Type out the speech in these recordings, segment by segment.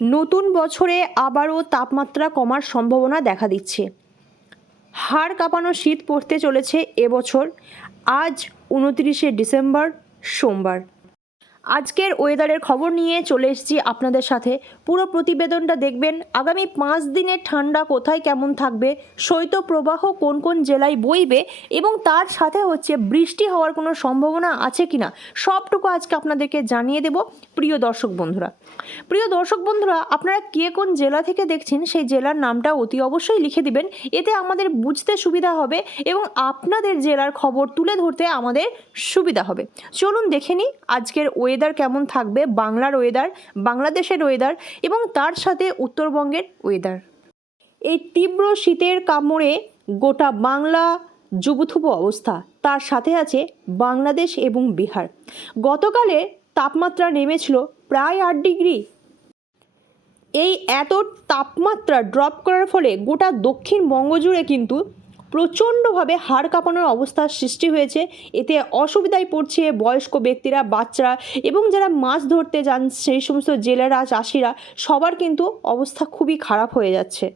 নতুন বছরে আবারও তাপমাত্রা কমার সম্ভাবনা দেখা দিচ্ছে। হাড় কাঁপানো শীত পড়তে চলেছে এবছর। আজ 29শে ডিসেম্বর, সোমবার। আজকের ওয়েদারের খবর নিয়ে চলে এসেছি আপনাদের সাথে। পুরো প্রতিবেদনটা দেখবেন। আগামী 5 দিনের ঠান্ডা কোথায় কেমন থাকবে, শৈত্যপ্রবাহ কোন কোন জেলায় বইবে এবং তার সাথে হচ্ছে বৃষ্টি হওয়ার কোনো সম্ভাবনা আছে কিনা, সবটুকু আজকে আপনাদেরকে জানিয়ে দেব। প্রিয় দর্শক বন্ধুরা, আপনারা কে কোন জেলা থেকে দেখছেন সেই জেলার নামটা অতি অবশ্যই লিখে দিবেন। এতে আমাদের বুঝতে সুবিধা হবে এবং আপনাদের জেলার খবর তুলে ধরতে আমাদের সুবিধা হবে। চলুন দেখে নিই আজকের ওয়েদার কেমন থাকবে, বাংলার ওয়েদার, বাংলাদেশের ওয়েদার এবং তার সাথে উত্তরবঙ্গের ওয়েদার। এই তীব্র শীতের কামড়ে গোটা বাংলা জুবুথুবু অবস্থা, তার সাথে আছে বাংলাদেশ এবং বিহার। গতকালে তাপমাত্রা নেমেছিল প্রায় 8 ডিগ্রি। এই এত তাপমাত্রা ড্রপ করার ফলে গোটা দক্ষিণবঙ্গ জুড়ে কিন্তু প্রচণ্ডভাবে হাড় কাঁপানোর অবস্থার সৃষ্টি হয়েছে। এতে অসুবিধায় পড়ছে বয়স্ক ব্যক্তিরা, বাচ্চারা এবং যারা মাছ ধরতে যান সেই সমস্ত জেলেরা, চাষিরা, সবার কিন্তু অবস্থা খুবই খারাপ হয়ে যাচ্ছে।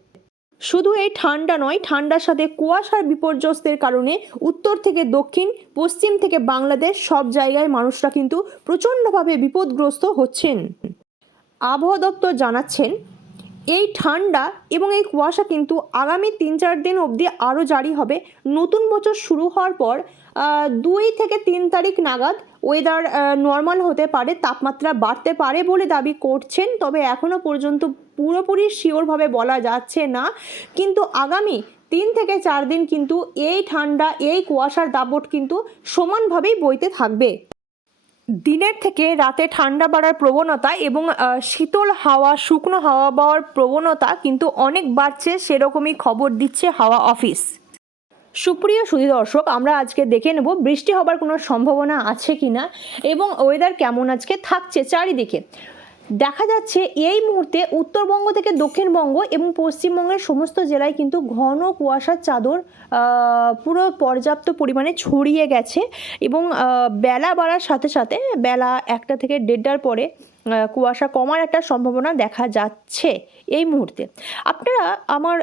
শুধু এই ঠান্ডা নয়, ঠান্ডার সাথে কুয়াশার বিপর্যস্তের কারণে উত্তর থেকে দক্ষিণ, পশ্চিম থেকে বাংলাদেশ সব জায়গায় মানুষরা কিন্তু প্রচণ্ডভাবে বিপদগ্রস্ত হচ্ছেন। আবহাওয়া দপ্তর জানাচ্ছেন এই ঠান্ডা এবং এই কুয়াশা কিন্তু আগামী 3-4 দিন অবধি আরও জারি হবে। নতুন বছর শুরু হওয়ার পর 2 থেকে 3 তারিখ নাগাদ ওয়েদার নর্মাল হতে পারে, তাপমাত্রা বাড়তে পারে বলে দাবি করছেন। তবে এখনও পর্যন্ত পুরোপুরি শিওরভাবে বলা যাচ্ছে না, কিন্তু আগামী 3 থেকে 4 দিন কিন্তু এই ঠান্ডা, এই কুয়াশার দাপট কিন্তু সমানভাবেই বইতে থাকবে। দিনের থেকে রাতে ঠান্ডা বাড়ার প্রবণতা এবং শীতল হাওয়া, শুকনো হাওয়া বওয়ার প্রবণতা কিন্তু অনেক বাড়ছে, সেরকমই খবর দিচ্ছে হাওয়া অফিস। সুপ্রিয় সুধী দর্শক, আমরা আজকে দেখে নেব বৃষ্টি হবার কোনো সম্ভাবনা আছে কিনা এবং ওয়েদার কেমন আজকে থাকছে চারিদিকে। দেখা যাচ্ছে এই মুহূর্তে উত্তরবঙ্গ থেকে দক্ষিণবঙ্গ এবং পশ্চিমবঙ্গের সমস্ত জেলায় কিন্তু ঘন কুয়াশার চাদর পুরো পর্যাপ্ত পরিমাণে ছড়িয়ে গেছে এবং বেলা বাড়ার সাথে সাথে বেলা 1টা থেকে 1:30টার পরে কুয়াশা কমার একটা সম্ভাবনা দেখা যাচ্ছে এই মুহূর্তে। আপনারা আমার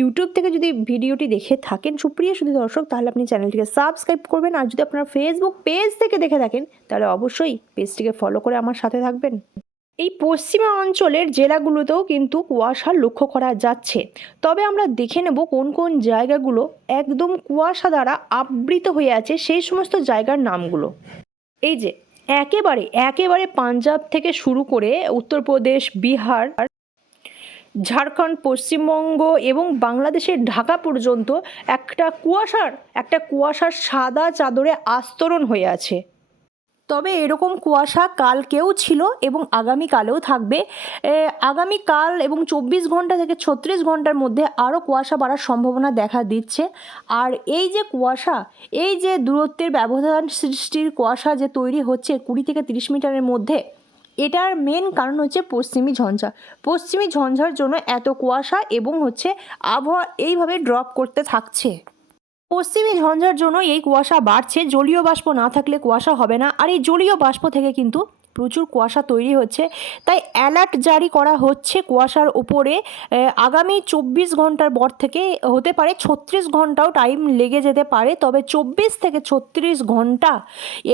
ইউটিউব থেকে যদি ভিডিওটি দেখে থাকেন সুপ্রিয় সুধী দর্শক, তাহলে আপনি চ্যানেলটিকে সাবস্ক্রাইব করবেন। আর যদি আপনারা ফেসবুক পেজ থেকে দেখে থাকেন তাহলে অবশ্যই পেজটিকে ফলো করে আমার সাথে থাকবেন। এই পশ্চিমা অঞ্চলের জেলাগুলোতেও কিন্তু কুয়াশা লক্ষ্য করা যাচ্ছে। তবে আমরা দেখে নেব কোন কোন জায়গাগুলো একদম কুয়াশা দ্বারা আবৃত হয়ে আছে সেই সমস্ত জায়গার নামগুলো। এই যে একেবারে পাঞ্জাব থেকে শুরু করে উত্তরপ্রদেশ, বিহার, ঝাড়খণ্ড, পশ্চিমবঙ্গ এবং বাংলাদেশের ঢাকা পর্যন্ত একটা কুয়াশার সাদা চাদরে আস্তরণ হয়ে আছে। তবে এরকম কুয়াশা কালকেও ছিল এবং আগামীকালেও থাকবে। আগামীকাল এবং 24 ঘন্টা থেকে 36 ঘন্টার মধ্যে আরও কুয়াশা বাড়ার সম্ভাবনা দেখা দিচ্ছে। আর এই যে কুয়াশা, এই যে দূরত্বের ব্যবধান সৃষ্টির কুয়াশা যে তৈরি হচ্ছে 20 থেকে 30 মিটারের মধ্যে, এটার মেন কারণ হচ্ছে পশ্চিমী ঝঞ্ঝার জন্য এত কুয়াশা এবং হচ্ছে আবহাওয়া এইভাবে ড্রপ করতে থাকছে। পশ্চিমী ঝঞ্ঝার জন্য এই কুয়াশা বাড়ছে। জলীয় বাষ্প না থাকলে কুয়াশা হবে না, আর এই জলীয় বাষ্প থেকে কিন্তু প্রচুর কুয়াশা তৈরি হচ্ছে। তাই অ্যালার্ট জারি করা হচ্ছে কুয়াশার উপরে। আগামী 24 ঘন্টার পর থেকে হতে পারে 36 ঘন্টাও টাইম লেগে যেতে পারে, তবে 24 থেকে 36 ঘন্টা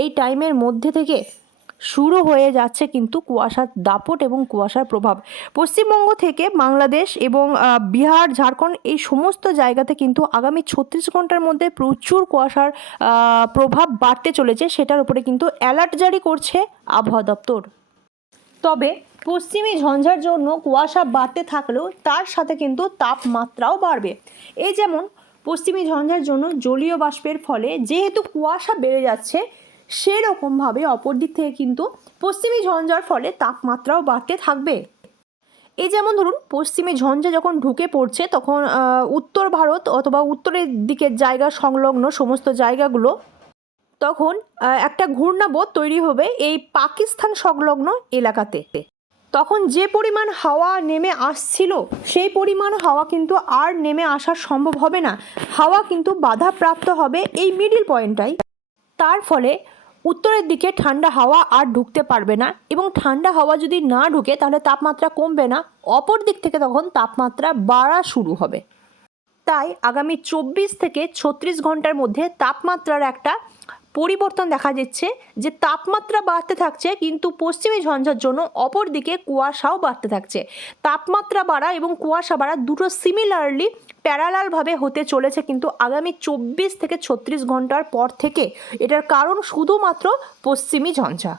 এই টাইমের মধ্যে থেকে শুরু হয়ে যাচ্ছে কিন্তু কুয়াশার দাপট এবং কুয়াশার প্রভাব। পশ্চিমবঙ্গ থেকে বাংলাদেশ এবং বিহার, ঝাড়খণ্ড এই সমস্ত জায়গাতে কিন্তু আগামী 36 ঘন্টার মধ্যে প্রচুর কুয়াশার প্রভাব বাড়তে চলেছে। সেটার উপরে কিন্তু অ্যালার্ট জারি করছে আবহাওয়া দপ্তর। তবে পশ্চিমী ঝঞ্ঝার জন্য কুয়াশা বাড়তে থাকলেও তার সাথে কিন্তু তাপমাত্রাও বাড়বে। এই যেমন পশ্চিমী ঝঞ্ঝার জন্য জলীয় বাষ্পের ফলে যেহেতু কুয়াশা বেড়ে যাচ্ছে, সেরকমভাবে অপর দিক থেকে কিন্তু পশ্চিমী ঝঞ্ঝার ফলে তাপমাত্রাও বাড়তে থাকবে। এই যেমন ধরুন পশ্চিমী ঝঞ্ঝা যখন ঢুকে পড়ছে তখন উত্তর ভারত অথবা উত্তরের দিকের জায়গা সংলগ্ন সমস্ত জায়গাগুলো তখন একটা ঘূর্ণাবর্ত তৈরি হবে এই পাকিস্তান সংলগ্ন এলাকাতে। তখন যে পরিমাণ হাওয়া নেমে আসছিল সেই পরিমাণ হাওয়া কিন্তু আর নেমে আসা সম্ভব হবে না। হাওয়া কিন্তু বাধাপ্রাপ্ত হবে এই মিডিল পয়েন্টটাই। তার ফলে উত্তরের দিকে ঠান্ডা হাওয়া আর ঢুকতে পারবে না, এবং ঠান্ডা হাওয়া যদি না ঢুকে তাহলে তাপমাত্রা কমবে না, অপর দিক থেকে তখন তাপমাত্রা বাড়া শুরু হবে। তাই আগামী 24 থেকে 36 ঘন্টার মধ্যে তাপমাত্রার একটা পরিবর্তন দেখা যাচ্ছে, যে তাপমাত্রা বাড়তে থাকছে কিন্তু পশ্চিমী ঝঞ্ঝার জন্য অপর দিকে কুয়াশাও বাড়তে থাকছে। তাপমাত্রা বাড়া এবং কুয়াশা বাড়া দুটো সিমিলারলি প্যারালালভাবে হতে চলেছে কিন্তু আগামী 24 থেকে 36 ঘন্টার পর থেকে। এটার কারণ শুধুমাত্র পশ্চিমী ঝঞ্ঝা।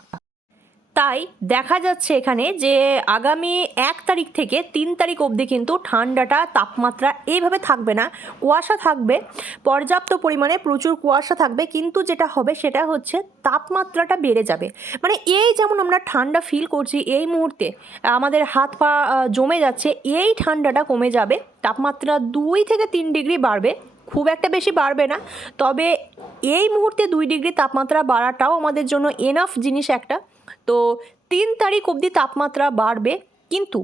তাই দেখা যাচ্ছে এখানে যে আগামী 1 তারিখ থেকে 3 তারিখ অবধি কিন্তু ঠান্ডাটা তাপমাত্রা এইভাবে থাকবে না, কুয়াশা থাকবে, পর্যাপ্ত পরিমাণে প্রচুর কুয়াশা থাকবে, কিন্তু যেটা হবে সেটা হচ্ছে তাপমাত্রাটা বেড়ে যাবে। মানে এই যেমন আমরা ঠান্ডা ফিল করছি এই মুহূর্তে, আমাদের হাত পা জমে যাচ্ছে, এই ঠান্ডাটা কমে যাবে, তাপমাত্রা 2 থেকে 3 ডিগ্রি বাড়বে, খুব একটা বেশি বাড়বে না। তবে এই মুহূর্তে 2 ডিগ্রি তাপমাত্রা বাড়াটাও আমাদের জন্য এনাফ জিনিস একটা। তো 3 তারিখ অবধি তাপমাত্রা বাড়বে, কিন্তু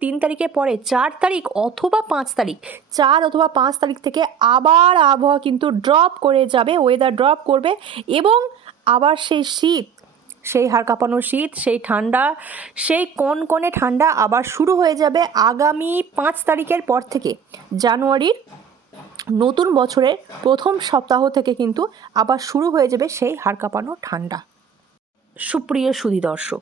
3 তারিখের পরে 4 তারিখ অথবা 5 তারিখ, 4 অথবা 5 তারিখ থেকে আবার আবহাওয়া কিন্তু ড্রপ করে যাবে, ওয়েদার ড্রপ করবে, এবং আবার সেই শীত, সেই হাড় কাঁপানো শীত, সেই ঠান্ডা, সেই কনকনে ঠান্ডা আবার শুরু হয়ে যাবে আগামী 5 তারিখের পর থেকে। জানুয়ারির নতুন বছরের প্রথম সপ্তাহ থেকে কিন্তু আবার শুরু হয়ে যাবে সেই হাড় কাঁপানো ঠান্ডা। সুপ্রিয় সুধী দর্শক,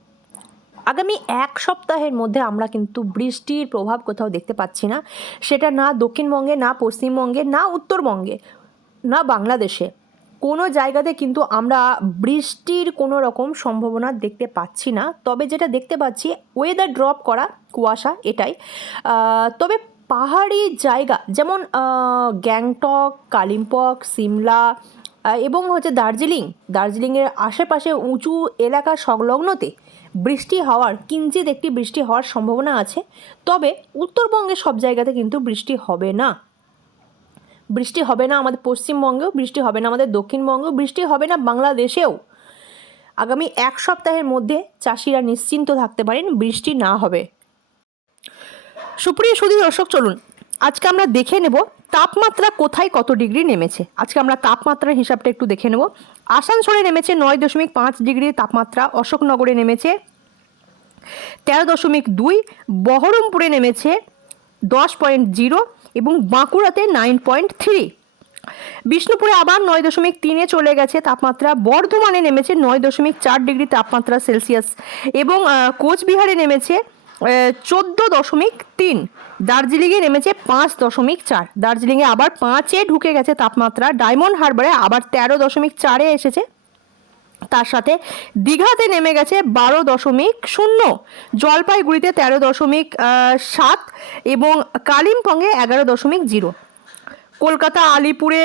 আগামী 1 সপ্তাহের মধ্যে আমরা কিন্তু বৃষ্টির প্রভাব কোথাও দেখতে পাচ্ছি না। সেটা না দক্ষিণবঙ্গে, না পশ্চিমবঙ্গে, না উত্তরবঙ্গে, না বাংলাদেশে, কোনো জায়গাতে কিন্তু আমরা বৃষ্টির কোনো রকম সম্ভাবনা দেখতে পাচ্ছি না। তবে যেটা দেখতে পাচ্ছি ওয়েদার ড্রপ করা, কুয়াশা, এটাই। তবে পাহাড়ি জায়গা যেমন গ্যাংটক, কালিম্পং, সিমলা এবং হচ্ছে দার্জিলিংয়ের আশেপাশে উঁচু এলাকা সংলগ্নতে বৃষ্টি হওয়ার, কিঞ্চিৎ একটি বৃষ্টি হওয়ার সম্ভাবনা আছে। তবে উত্তরবঙ্গের সব জায়গাতে কিন্তু বৃষ্টি হবে না। বৃষ্টি হবে না আমাদের পশ্চিমবঙ্গেও, বৃষ্টি হবে না আমাদের দক্ষিণবঙ্গেও, বৃষ্টি হবে না বাংলাদেশেও। আগামী 1 সপ্তাহের মধ্যে চাষিরা নিশ্চিন্ত থাকতে পারেন, বৃষ্টি না হবে। সুপ্রিয় সুধী দর্শক, চলুন আজকে আমরা দেখে নেব তাপমাত্রা কোথায় কত ডিগ্রি নেমেছে। আজকে আমরা তাপমাত্রার হিসাবটা একটু দেখে নেব। আসানসোলে নেমেছে 9.5 ডিগ্রি তাপমাত্রা, অশোকনগরে নেমেছে 13.2, বহরমপুরে নেমেছে 10.0 এবং বাঁকুড়াতে 9.3। বিষ্ণুপুরে আবার 9.3-এ চলে গেছে তাপমাত্রা, বর্ধমানে নেমেছে 9.4 ডিগ্রি তাপমাত্রা সেলসিয়াস এবং কোচবিহারে নেমেছে 14.3, দার্জিলিংয়ে নেমেছে 5.4, দার্জিলিংয়ে আবার 5-এ ঢুকে গেছে তাপমাত্রা, ডায়মন্ড হারবারে আবার 13.4-এ এসেছে, তার সাথে দীঘাতে নেমে গেছে 12.0, জলপাইগুড়িতে 13.7 এবং কালিম্পংয়ে 11.0, কলকাতা আলিপুরে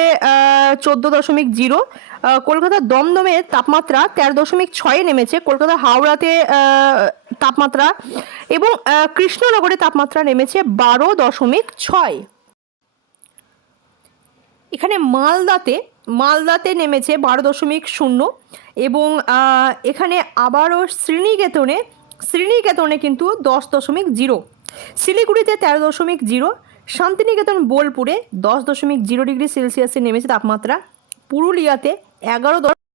14.0, কলকাতা দমদমে তাপমাত্রা 13.6-এ নেমেছে, কলকাতা হাওড়াতে তাপমাত্রা এবং কৃষ্ণনগরে তাপমাত্রা নেমেছে 12.6। এখানে মালদাতে নেমেছে 12.0 এবং এখানে আবারও শ্রীনিকেতনে কিন্তু 10.0, শিলিগুড়িতে 13.0, শান্তিনিকেতন বোলপুরে 10.0 ডিগ্রি সেলসিয়াসে নেমেছে তাপমাত্রা, পুরুলিয়াতে 11